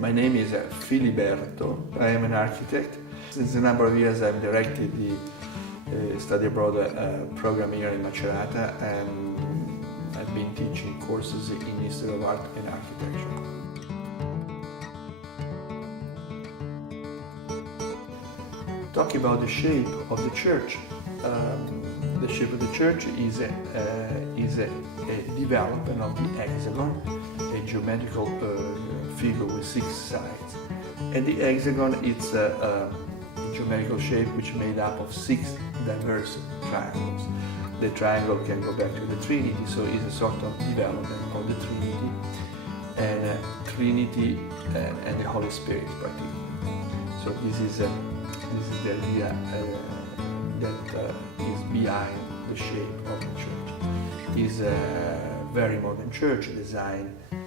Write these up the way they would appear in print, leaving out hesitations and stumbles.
My name is Filiberto. I am an architect. Since a number of years I've directed the study abroad program here in Macerata, and I've been teaching courses in history of art and architecture. Talking about the shape of the church, the shape of the church is a development of the hexagon, a geometrical figure with 6 sides. And the hexagon, it's a geometrical shape which is made up of 6 diverse triangles. The triangle can go back to the Trinity, so it's a sort of development of the Trinity and the Holy Spirit particularly. So this is the idea that is behind the shape of the church. It's a very modern church designed in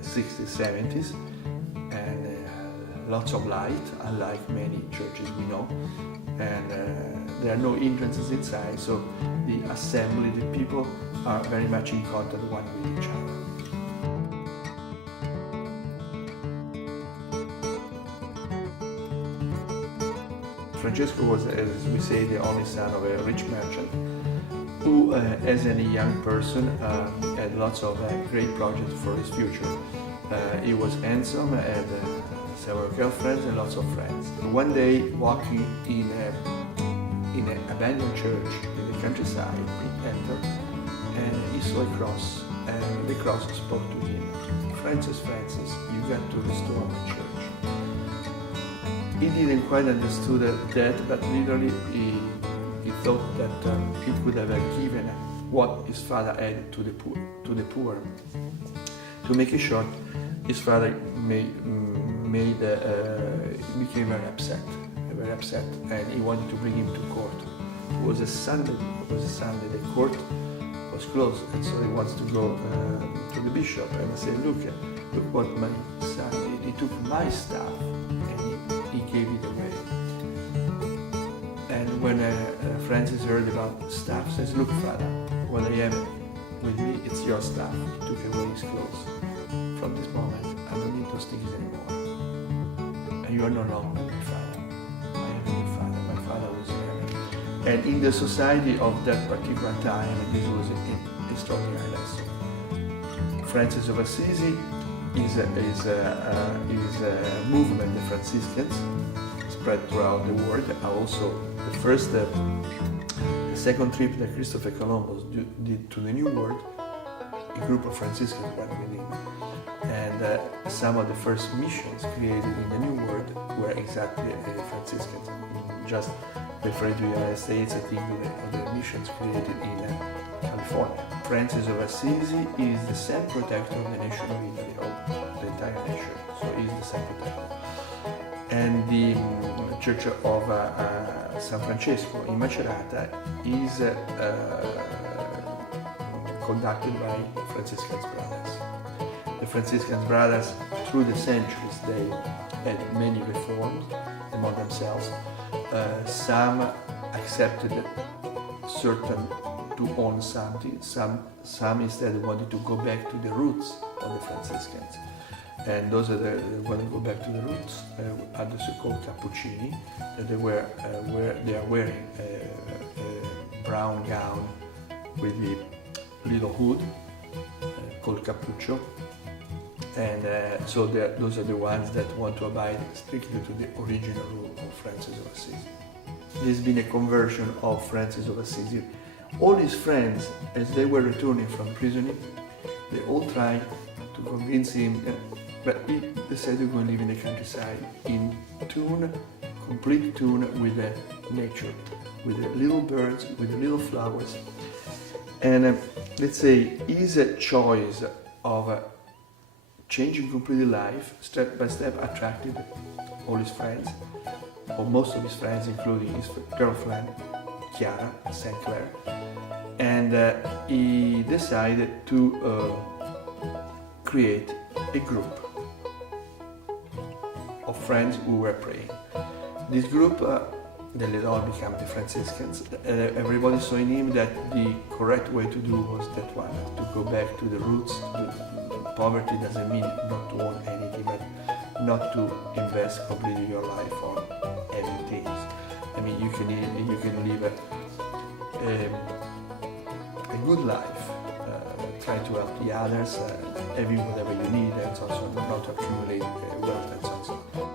the 60s, 70s, and lots of light, unlike many churches we know. And there are no entrances inside, so the assembly, the people are very much in contact one with each other. Francesco was, as we say, the only son of a rich merchant who, as a young person, had lots of great projects for his future. He was handsome, had several girlfriends and lots of friends. One day, walking in an abandoned church in the countryside, he entered and he saw a cross, and the cross spoke to him. Francis, you got to restore the church. He didn't quite understand that, but literally he thought that he could have given what his father had to the poor. To make it short, his father became very upset, and he wanted to bring him to court. It was a Sunday. The court was closed, and so he wants to go to the bishop and say, look what my son did. He took my stuff and he gave it away. And when Francis heard about stuff, says, look, Father, what I have with me, it's your stuff. He took away his clothes. From this moment, I don't need those things anymore. And you are no longer my father. I am your father. My father was there. And in the society of that particular time, this was an extraordinary lesson. Francis of Assisi is a movement, the Franciscans, spread throughout the world. Also, the second trip that Christopher Columbus did to the New World, a group of Franciscans went with him. And some of the first missions created in the New World were exactly Franciscans. Just referring to the United States, I think of the missions created in California. Francis of Assisi is the saint protector of the nation of Italy, of the entire nation. So he's the saint protector. And the Church of San Francesco in Macerata is conducted by Franciscan brothers. The Franciscan brothers, through the centuries, they had many reforms among themselves. Some accepted certain to own something, some instead wanted to go back to the roots of the Franciscans. And those are the when they go back to the roots are the so-called Cappuccini, that they are wearing a brown gown with the little hood called cappuccio. And so those are the ones that want to abide strictly to the original rule of Francis of Assisi. There's been a conversion of Francis of Assisi. All his friends, as they were returning from prison, they all tried to convince him, but he decided to go and live in the countryside, in tune, complete tune with the nature, with the little birds, with the little flowers. And let's say his choice of changing completely life, step by step, attracted all his friends, or most of his friends, including his girlfriend, Chiara, St. Clair. And he decided to create a group of friends who were praying. This group, they later on became the Franciscans. Everybody saw in him that the correct way to do was that one, to go back to the roots, poverty doesn't mean not to own anything, but not to invest completely your life on having things. I mean, you can live a good life, trying to help the others, having whatever you need, and so on, not to accumulate wealth and so on.